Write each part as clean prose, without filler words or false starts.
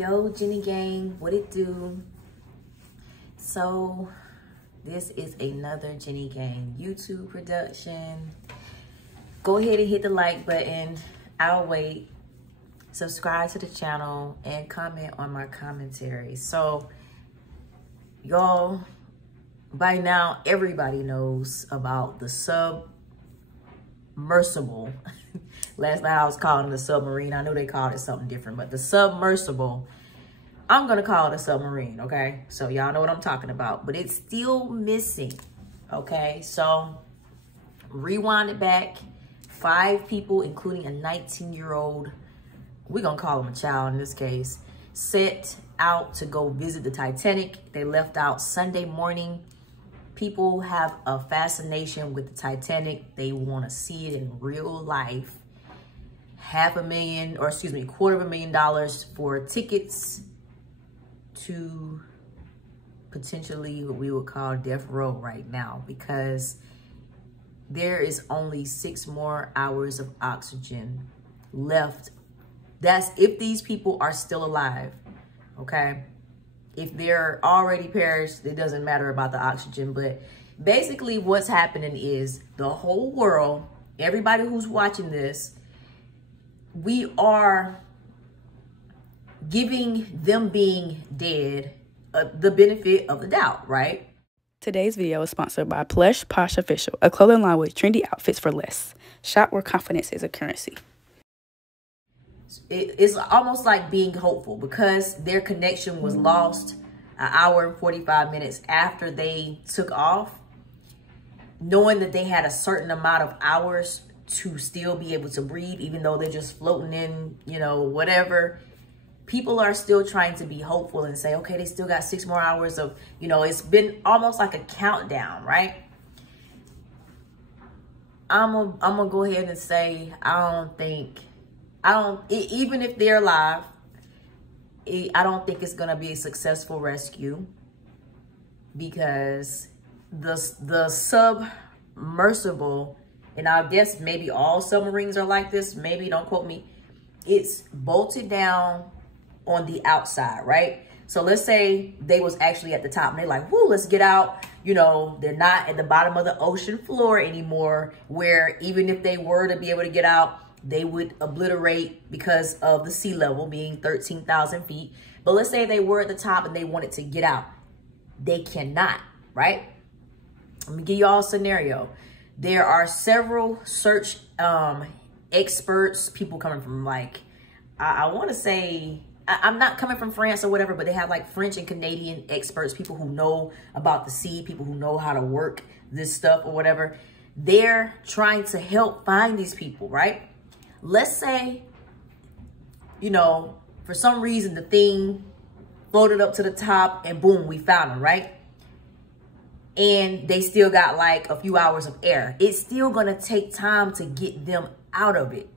Yo, Jenny Gang, what it do? So this is another Jenny Gang YouTube production. Go ahead and hit the like button. I'll wait. Subscribe to the channel and comment on my commentary. So y'all, by now everybody knows about the submersible. Last night I was calling it a submarine. I know they called it something different, but the submersible, I'm gonna call it a submarine, okay? So y'all know what I'm talking about, but it's still missing, okay? So rewind it back. 5 people, including a 19-year-old, we're gonna call him a child in this case, set out to go visit the Titanic. They left out Sunday morning. People have a fascination with the Titanic. They wanna see it in real life. $250,000 for tickets to potentially what we would call death row right now, because there is only 6 more hours of oxygen left. That's if these people are still alive, okay? If they're already perished, it doesn't matter about the oxygen. But basically what's happening is the whole world, everybody who's watching this, we are giving them being dead the benefit of the doubt, right? Today's video is sponsored by Plush Posh Official, a clothing line with trendy outfits for less. Shop where confidence is a currency. It's almost like being hopeful because their connection was lost an hour and 45 minutes after they took off, knowing that they had a certain amount of hours to still be able to breathe, even though they're just floating in, you know, whatever. People are still trying to be hopeful and say, okay, they still got 6 more hours of, you know, it's been almost like a countdown, right? I'm gonna go ahead and say, even if they're alive, I don't think it's gonna be a successful rescue, because the submersible, and I guess maybe all submarines are like this, maybe, don't quote me, it's bolted down on the outside, right? So let's say they was actually at the top and they're like, whoo, let's get out. You know, they're not at the bottom of the ocean floor anymore, where even if they were to be able to get out, they would obliterate because of the sea level being 13,000 feet. But let's say they were at the top and they wanted to get out. They cannot, right? Let me give you all a scenario. There are several search experts, people coming from like, I want to say, I'm not coming from France or whatever, but they have like French and Canadian experts, people who know about the sea, people who know how to work this stuff or whatever. They're trying to help find these people, right? Let's say, you know, for some reason the thing floated up to the top and boom, we found them, right? And they still got like a few hours of air. It's still gonna take time to get them out of it.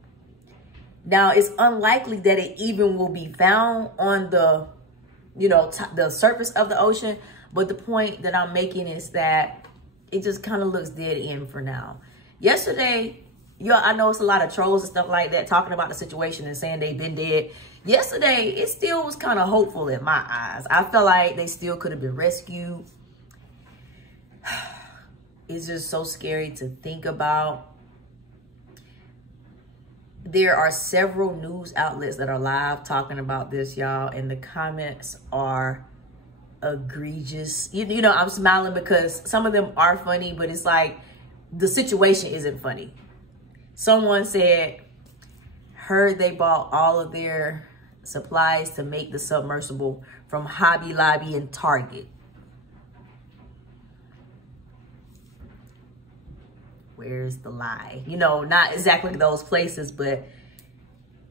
Now, it's unlikely that it even will be found on the, you know, the surface of the ocean. But the point that I'm making is that it just kind of looks dead end for now. Yesterday, I know it's a lot of trolls and stuff like that talking about the situation and saying they've been dead. Yesterday, it still was kind of hopeful in my eyes. I felt like they still could have been rescued. It's just so scary to think about. There are several news outlets that are live talking about this, y'all, and the comments are egregious. You know, I'm smiling because some of them are funny, but it's like the situation isn't funny. Someone said, heard they bought all of their supplies to make the submersible from Hobby Lobby and Target. Where's the lie? You know, not exactly those places, but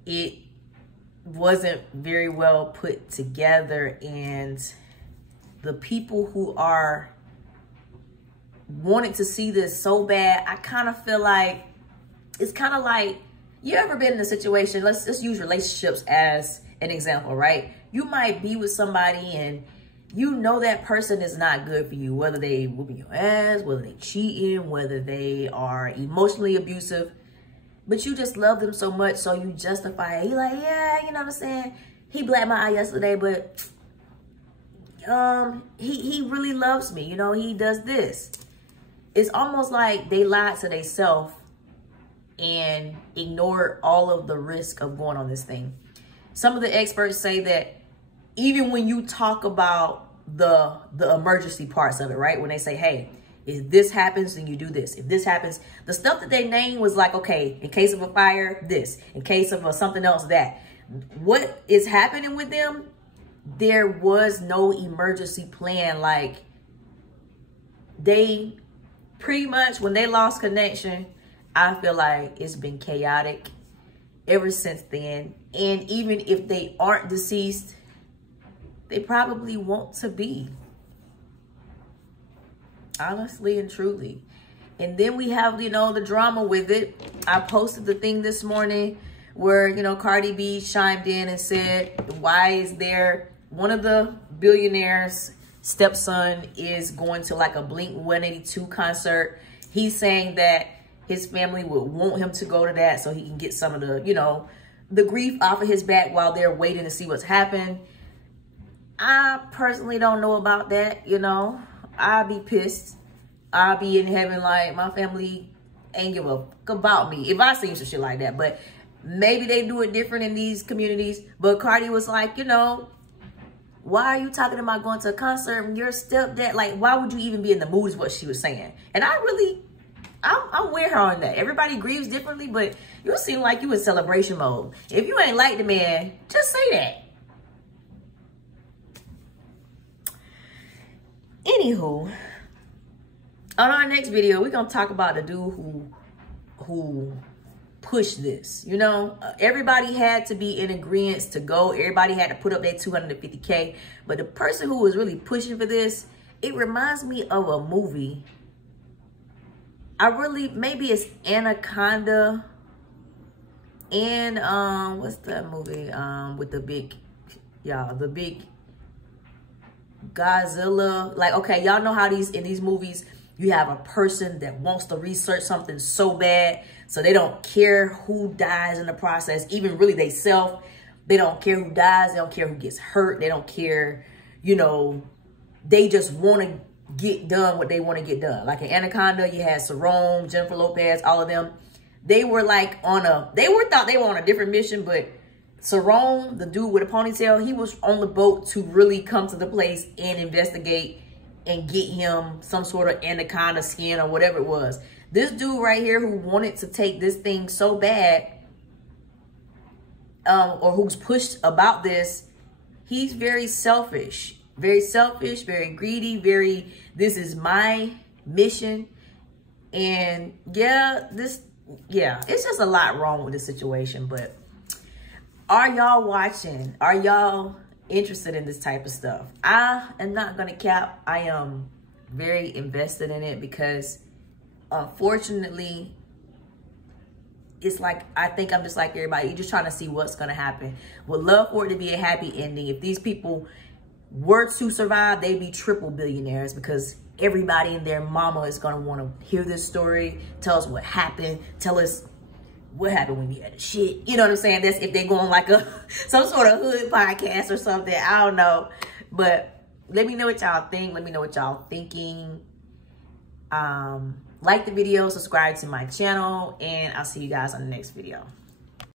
it wasn't very well put together. And the people who are wanting to see this so bad, I kind of feel like it's kind of like, you ever been in a situation, let's just use relationships as an example, right? You might be with somebody and you know that person is not good for you, whether they whooping your ass, whether they cheating, whether they are emotionally abusive, but you just love them so much, so you justify it. You're like, yeah, you know what I'm saying? he blacked my eye yesterday, but he really loves me. You know, he does this. It's almost like they lied to themselves and ignored all of the risk of going on this thing. Some of the experts say that even when you talk about the emergency parts of it, right? When they say, hey, if this happens, then you do this. If this happens, the stuff that they named was like, okay, in case of a fire, this. In case of something else, that. What is happening with them, there was no emergency plan. Like, they pretty much, when they lost connection, I feel like it's been chaotic ever since then. And even if they aren't deceased, they probably want to be. Honestly and truly. And then we have, you know, the drama with it. I posted the thing this morning where, you know, Cardi B chimed in and said, why is there one of the billionaires' stepson is going to like a Blink-182 concert. He's saying that his family would want him to go to that so he can get some of the, you know, the grief off of his back while they're waiting to see what's happened. I personally don't know about that, you know. I'll be pissed. I'll be in heaven like my family ain't give a fuck about me if I see some shit like that. But maybe they do it different in these communities. But Cardi was like, you know, why are you talking about going to a concert when your stepdad, like, why would you even be in the mood is what she was saying. And I'm with her on that. Everybody grieves differently, but you seem like you in celebration mode. If you ain't like the man, just say that. Anywho, on our next video, we're going to talk about the dude who pushed this. You know, everybody had to be in agreement to go. Everybody had to put up their $250K. But the person who was really pushing for this, it reminds me of a movie. Maybe it's Anaconda and, what's that movie? With the big Godzilla. Like, okay, y'all know how in these movies, you have a person that wants to research something so bad, so they don't care who dies in the process, even really they self. They don't care who dies. They don't care who gets hurt. They don't care, you know, they just want to get done what they want to get done. Like in Anaconda, you had Sarone, Jennifer Lopez, all of them. They were like thought they were on a different mission, but Sarone, the dude with a ponytail, he was on the boat to really come to the place and investigate and get him some sort of anaconda skin or whatever it was. This dude right here who wanted to take this thing so bad, or who's pushed about this, he's very selfish, very greedy, this is my mission. And yeah, it's just a lot wrong with this situation. But are y'all watching? Are y'all interested in this type of stuff? I am not gonna cap. I am very invested in it because unfortunately it's like, I think I'm just like everybody. You're just trying to see what's gonna happen. Would love for it to be a happy ending. If these people were to survive, they'd be triple billionaires because everybody and their mama is gonna want to hear this story, tell us what happened, tell us what happened when you had the shit. You know what I'm saying? That's if they go on like some sort of hood podcast or something. I don't know. But let me know what y'all think. Let me know what y'all thinking. Like the video, subscribe to my channel, and I'll see you guys on the next video.